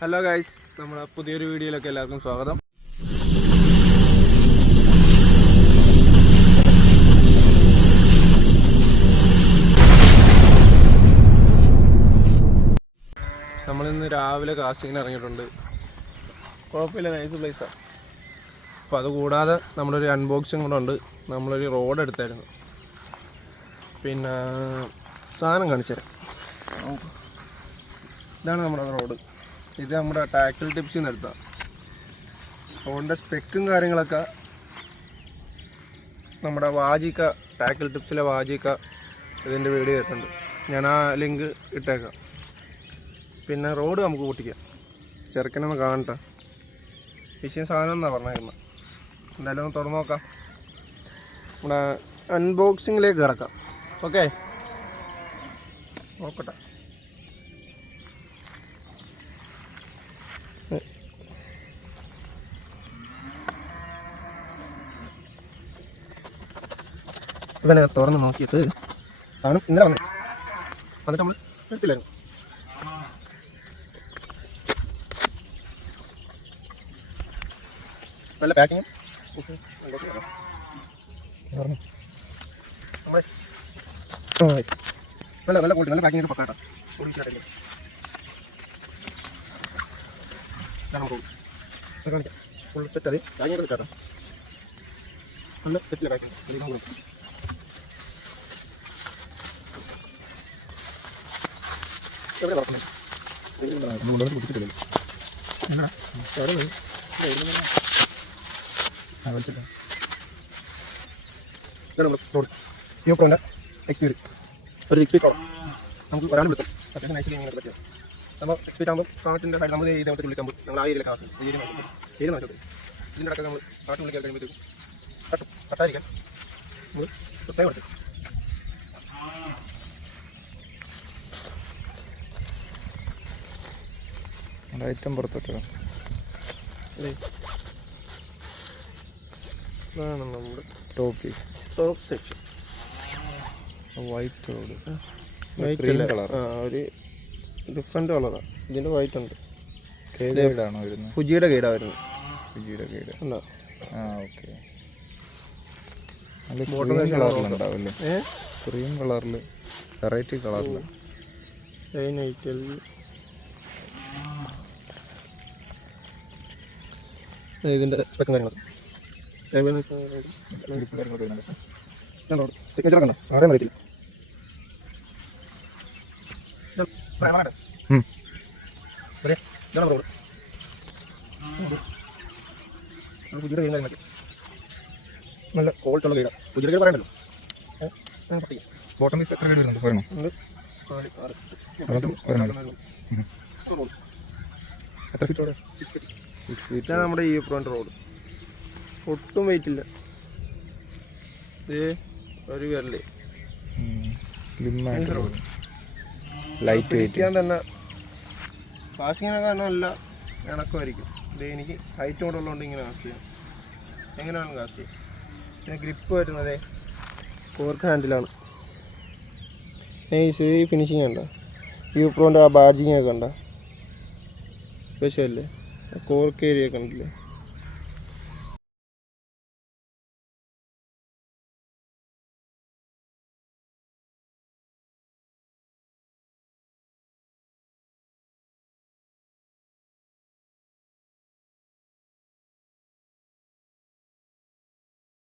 Hello guys, നമ്മുടെ പുതിയൊരു വീഡിയോയിലൊക്കെ എല്ലാവർക്കും സ്വാഗതം. നമ്മളിന്ന് രാവിലെ കാസ്റ്റിങ്ങിന് ഇറങ്ങിയിട്ടുണ്ട്. കുഴപ്പമില്ല, നൈസ് പ്ലേസാണ്. അപ്പോൾ അതുകൂടാതെ നമ്മളൊരു അൺബോക്സിങ് കൂടെ ഉണ്ട്. നമ്മളൊരു റോഡ് എടുത്തായിരുന്നു. പിന്നെ സാധനം കാണിച്ചു തരാം. ഇതാണ് നമ്മുടെ റോഡ്. ഇത് നമ്മുടെ ടാക്കിൾ ടിപ്സിൽ നിന്ന് എടുത്തതാണ്. റോഡിൻ്റെ സ്പെക്കും കാര്യങ്ങളൊക്കെ നമ്മുടെ വാജിക്ക, ടാക്കിൾ ടിപ്സിലെ വാജിക്ക ഇതിൻ്റെ വീഡിയോ ചെയ്തിട്ടുണ്ട്. ഞാൻ ആ ലിങ്ക് ഇട്ടേക്കാം. പിന്നെ റോഡ് നമുക്ക് പൊട്ടിക്കാം. ചെറുക്കനൊന്ന് കാണട്ടെ. വിഷയം സാധനം എന്നാണ് പറഞ്ഞേക്കുന്നത്. എന്തായാലും ഒന്ന് തുറന്നു നോക്കാം. നമ്മുടെ അൺബോക്സിങ്ങിലേക്ക് കിടക്കാം. ഓക്കെ, നോക്കട്ടെ. ഇവനെ തുറന്ന് നോക്കിയിട്ട് സാധനം ഇന്നലെ വന്നേ, എന്നിട്ട് നമ്മൾ എടുത്തില്ലായിരുന്നു. നല്ല പാക്കിങ്. നമ്മളെ നല്ല നല്ല ക്വാളിറ്റി, നല്ല പാക്കിങ് ഒക്കെ പക്കാട്ടോ. കാണിക്കാം ഫുൾ സെറ്റ്. അത് പാക്കിങ് ഒക്കെ കിട്ടാട്ടോ. നല്ല സെറ്റിലെ പാക്കിങ്. എവിടെ നടക്കുന്നു? ഒരു 6 ഫീറ്റ് നമുക്ക് വരാനും പറ്റും. അത്യാവശ്യം നൈസ് ഗെയിമിങ്ങിനെ പറ്റിയ നമ്മൾ 6 ഫീറ്റ് ആകുമ്പോൾ കാട്ടിൻ്റെ സൈഡ് നമ്മൾ ചെയ്ത് ഉള്ളിൽ നമ്മൾ ആ ഏരിയയിലേക്ക് ആക്കും. ഏരിയ നോക്കട്ടെ. ഇതിൻ്റെ അടക്കം നമ്മൾ കാട്ടിനുള്ളിൽ കയറി കഴിയുമ്പോഴത്തേക്കും കട്ടായിരിക്കാൻ നമ്മൾ പ്രത്യേകം എടുക്കും. ഐറ്റം പുറത്തോട്ടോ. ഇതാണ് നമ്മുടെ top section. White road, white colour. ഒരു ഡിഫറെൻറ്റ് കളറാണ്. ഇതിൻ്റെ വൈറ്റ് ഉണ്ട്. ഗൈഡാണോ വരുന്നത്? ഫുജിയുടെ ഗൈഡാണ് വരുന്നത്. ഫുജിയുടെ ഗൈഡ് ഉണ്ടോ? ആ, ഓക്കെ. നല്ല ക്രീം കളറിലുണ്ടാവും അല്ലേ? ക്രീം കളറിൽ, വെറൈറ്റി കളറിൽ. ഇതിൻ്റെ സ്പെക്കും കാര്യങ്ങളൊക്കെ ആരെയും അറിയത്തില്ല. നല്ല ക്വാളിറ്റി ഉള്ള ഗൈഡാണ്. പുതിയ ഗൈഡ് പറയണ്ടല്ലോ. ബോട്ടം പീസ് എത്ര ഗൈഡ് വരുന്നുണ്ട്? പറയണോ? എത്ര ഫീറ്റോടെ? 6 ഫീറ്റാണ് നമ്മുടെ ഈ ഫ്രണ്ട് റോഡ്. ഒട്ടും വെയിറ്റ് ഇല്ല. ഒരു വിരല് ലൈറ്റ് വെയിറ്റ് ചെയ്യാൻ തന്നെ. പാസിങ്ങിനൊക്കെ തന്നെ നല്ല ഇണക്കമായിരിക്കും. ഇത് എനിക്ക് ഹൈറ്റ് കൂടെ ഉള്ളതുകൊണ്ട് ഇങ്ങനെ കാസ്റ്റ് ചെയ്യാം. എങ്ങനെയാണ് കാസ്റ്റ് ചെയ്യാം. പിന്നെ ഗ്രിപ്പ് വരുന്നത് കോർക്ക് ഹാൻഡിലാണ്. നൈസ് ഫിനിഷിങ് കണ്ട. വ്യൂ പ്രോൻ്റെ ആ ബാഡ്ജിങ് ഒക്കെ കണ്ട. സ്പെഷ്യലല്ലേ? കോർക്ക് ഏരിയ കണ്ടില്ലേ?